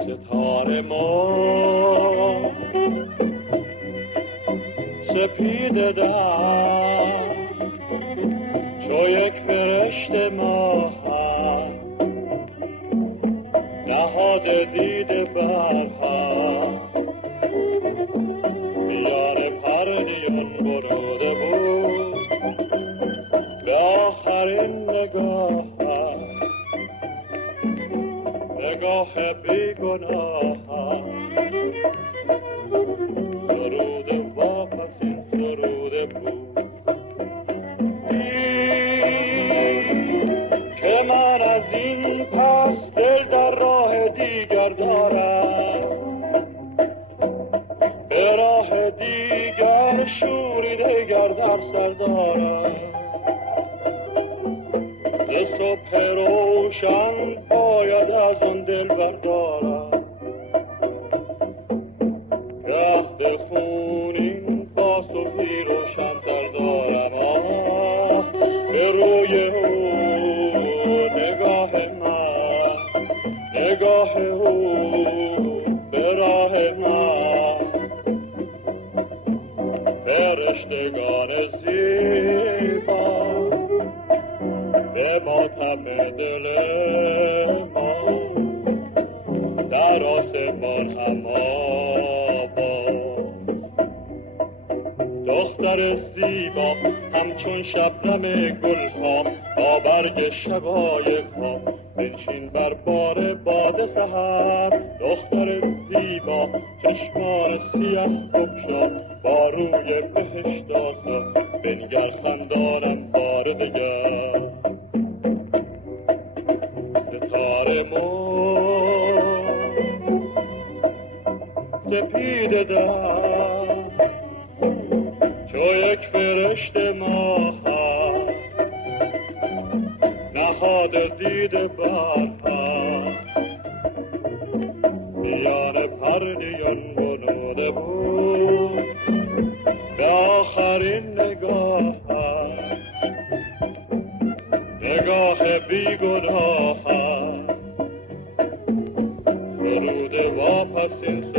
ستاره ما سپیده دست چو یک فرشته ماه نهاده دیده برها میان پرنیان بروده بود به آخرین نگاه بیگناه سرود واپس این سرود بود که من از این پس دل در راه دیگر دارم، به راه دیگر شوریده گر در سر دارم. یه صبح روشن باید از اون دل بردارم، راه بخونین پاسخی روشن تر دارم. به روی او نگاه من، نگاه او به راه من، فرشتگان زیبا به ماتم دل ما در آسمان هم آباد. دختر زیبا همچون شبنم گلها با برگ شقایقها بنشین بر بار باد سحر. دختر زیبا چشمان سیاه بگشا با روی بهشت آسا بنگر خندانم بار دگر. ستاره ما سپیده دست چو یک فرشته ماه نهاده دیده برها میان پرنیان بنوده بود به آخرین نگاه، نگاه بیگناه سرود واپس این